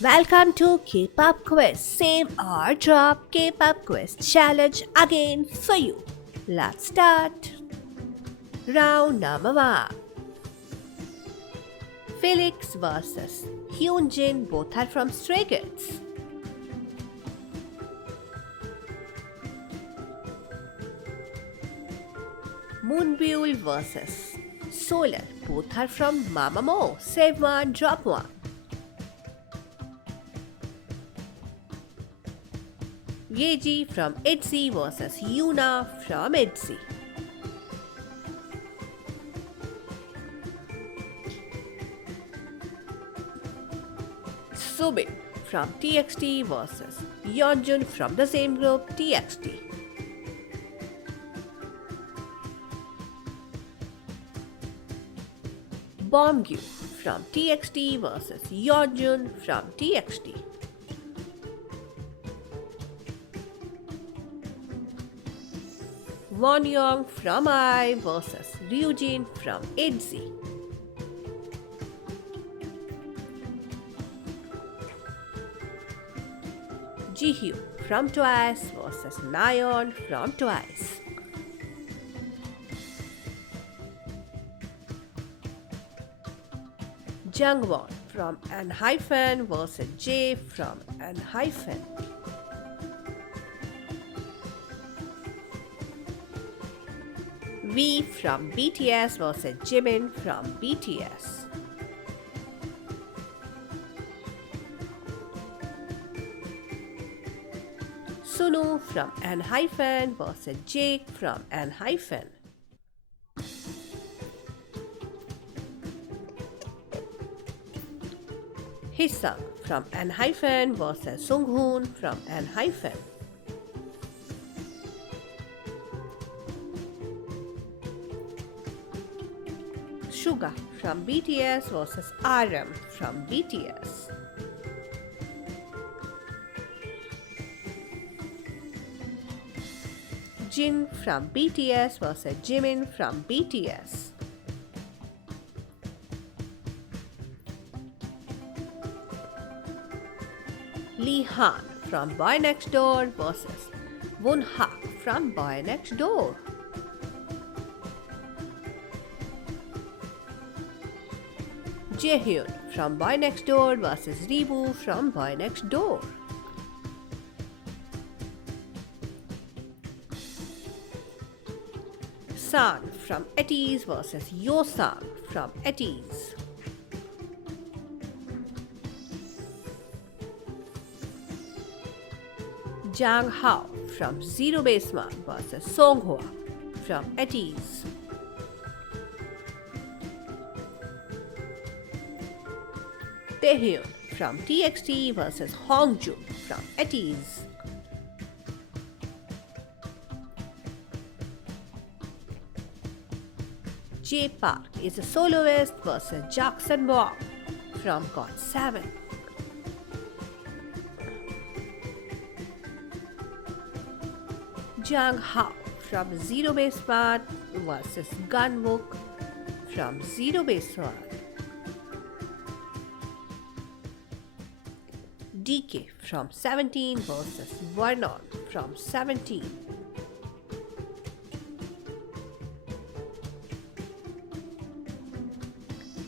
Welcome to K-pop Quiz. Save or drop K-pop Quiz challenge again for you. Let's start. Round number 1. Felix versus Hyunjin, both are from Stray Kids. Moonbyul versus Solar, both are from Mamamoo. Save one, drop one. Yeji from ITZY versus Yuna from ITZY. Subin from TXT versus Yeonjun from the same group TXT. Bombgyu from TXT versus Yeonjun from TXT. Wonyoung from I versus Ryujin from ITZY. Jihyo from Twice versus Nayeon from Twice. Jungwon from ENHYPEN versus J from ENHYPEN. V from BTS versus Jimin from BTS. Sunu from ENHYPEN versus Jake from ENHYPEN. Hissang from ENHYPEN versus Sunghoon from ENHYPEN. Suga from BTS versus RM from BTS. Jin from BTS versus Jimin from BTS. Lee Han from Boy Next Door versus Woon Hak from Boy Next Door. Jaehyun from Boy Next Door versus Rebu from Boy Next Door. San from ETIES versus Yosan from ETIES. Jang Hao from Zero Base One versus Songhwa from ETIES. Taehyun from TXT versus Hongjoong from ETIES. J Park is a soloist versus Jackson Wang from GOT7. Jang Hao from Zero Base One versus Gunwook from Zero Base One. DK from 17 versus Vernon from 17.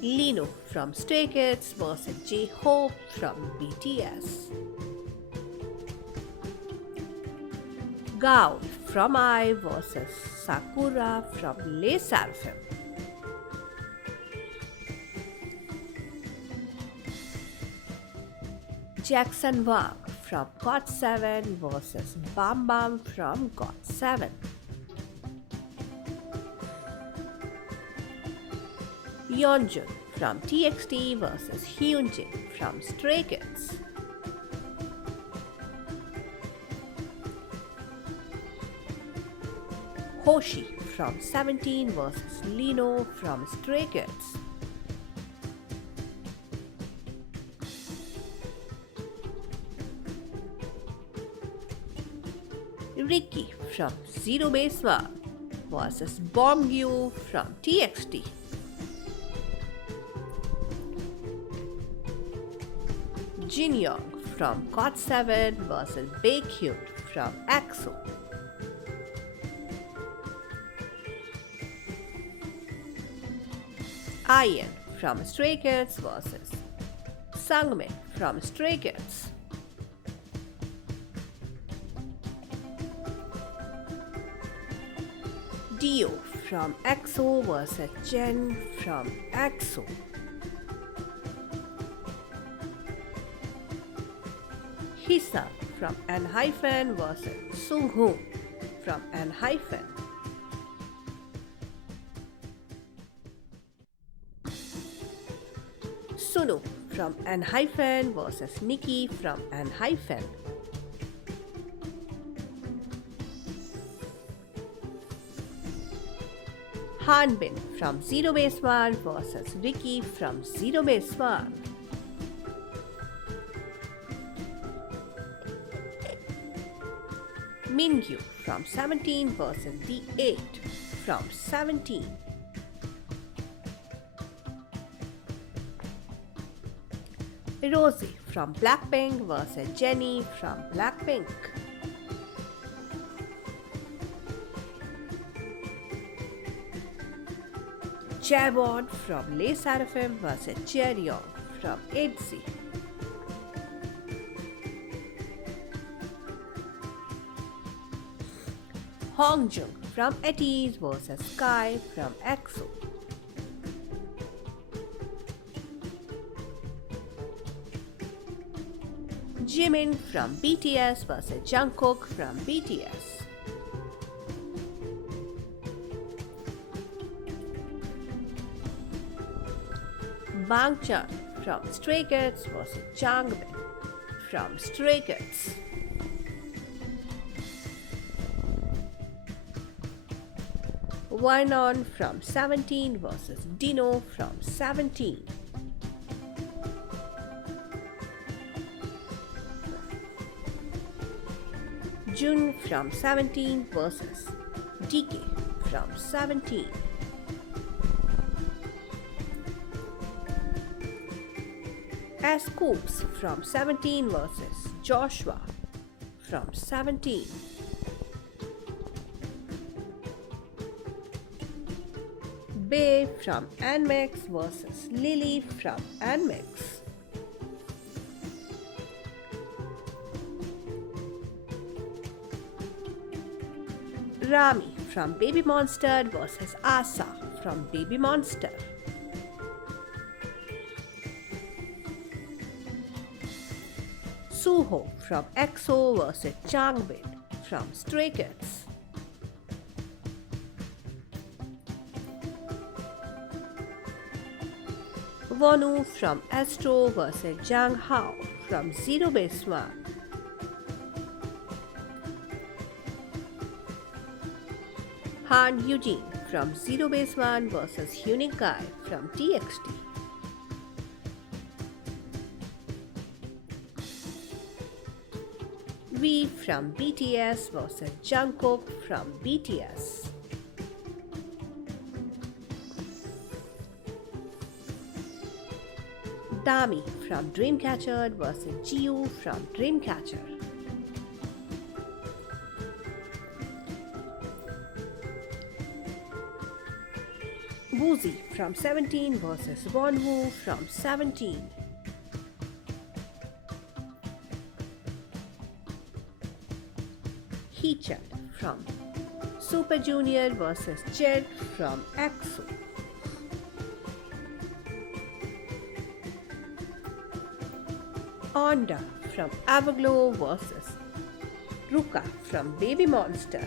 Lino from Stray Kids versus J-Hope from BTS. Gao from I versus Sakura from Les Seraphim. Jackson Wang from GOT7 versus Bam Bam from GOT7. Yeonjun from TXT versus Hyunjin from Stray Kids. Hoshi from 17 versus Lino from Stray Kids. Ricky from Zero Base One versus Bombgyu from TXT. Jin Young from GOT7 versus Baekhyun from EXO. Ian from Stray Kids versus Sungmin from Stray Kids. Dio from EXO versus Jen from EXO. Hisa from ENHYPEN versus Sunghoon from ENHYPEN. Sunu from ENHYPEN versus Nikki from ENHYPEN. Hanbin from Zero Base One versus Ricky from Zero Base One. Mingyu from 17 versus D8 from 17. Rosie from Blackpink versus Jennie from Blackpink. Chaebon from Les Seraphim versus Chaeryeong from ITZY. Hongjung from ATEEZ versus Sky from EXO. Jimin from BTS versus Jungkook from BTS. Bangchan from Stray Kids versus Changbin from Stray Kids. Wainon from 17 versus Dino from 17. Jun from 17 versus DK from 17. Scoops from 17 versus Joshua from 17. Bae from NMIX versus Lily from NMIX. Rami from Baby Monster versus Asa from Baby Monster. Suho from EXO versus Changbin from Stray Kids. Wonu from Astro versus Jang Hao from Zero Base One. Han Eugene from Zero Base One versus Hyunik Kai from TXT. V from BTS versus Jungkook from BTS. Dami from Dreamcatcher versus Jiu from Dreamcatcher. Woozi from 17 versus Wonwoo from 17. Heechan from Super Junior versus Jed from EXO. Onda from Everglow versus Ruka from Baby Monster.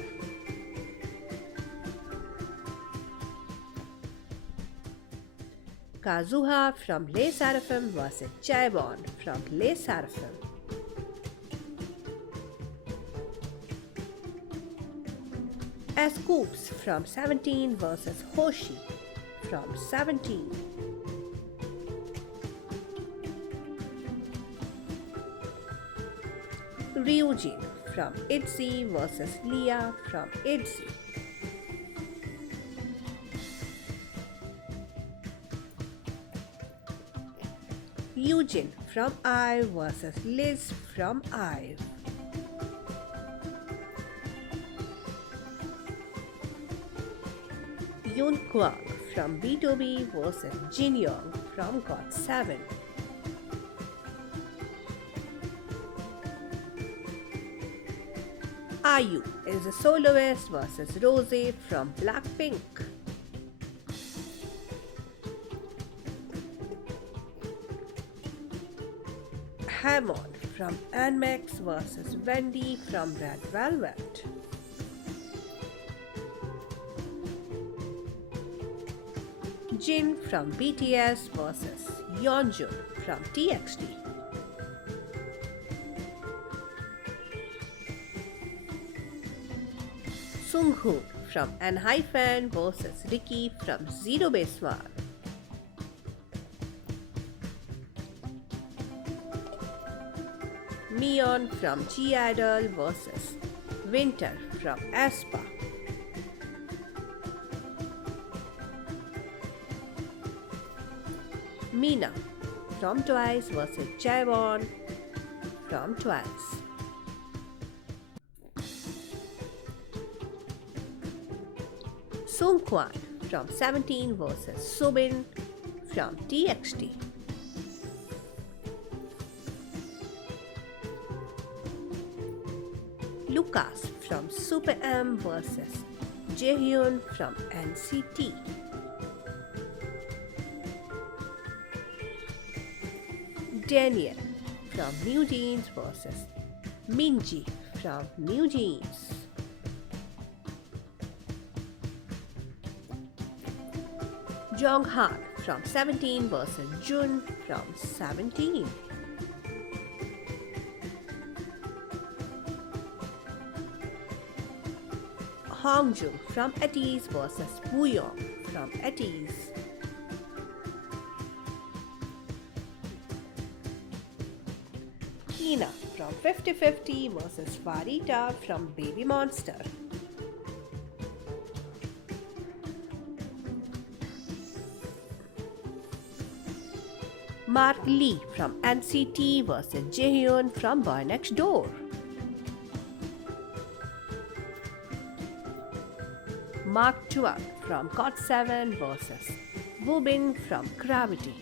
Kazuha from Les Seraphim versus Chaebon from Les Seraphim. Scoops from 17 versus Hoshi from 17. Ryujin from ITZY versus Leah from ITZY. Yujin from IVE versus Liz from IVE. Yoon Kwang from B2B versus Jin Young from GOT7. IU is a soloist versus Rose from Blackpink. Hammond from Nmax versus Wendy from Red Velvet. Jin from BTS versus Yeonjun from TXT. Sunghoon from ENHYPEN versus Ricky from Zero Base One. Miyeon from G Idol versus Winter from aespa. Mina from Twice versus Jaewon from Twice. Sungkwan from 17 versus Subin from TXT. Lucas from Super M versus Jaehyun from NCT. Daniel from New Jeans versus Minji from New Jeans. Jonghan from 17 versus Jun from 17. Hongjung from ATEEZ versus Wooyoung from ATEEZ. Hina from 50/50 versus Farita from Baby Monster. Mark Lee from NCT versus Jaehyun from Boy Next Door. Mark Chuan from GOT7 versus Woo-bin from Gravity.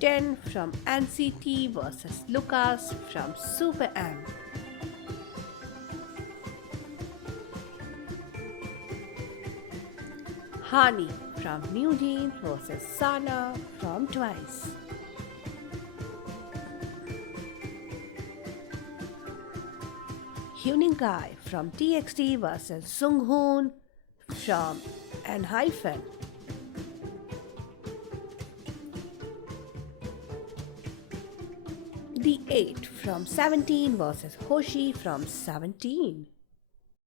Ten from NCT versus Lucas from Super M. Hani from New Jeans versus Sana from Twice. Huening-Kai from TXT versus Sunghoon from ENHYPEN. The 8 from 17 versus Hoshi from 17.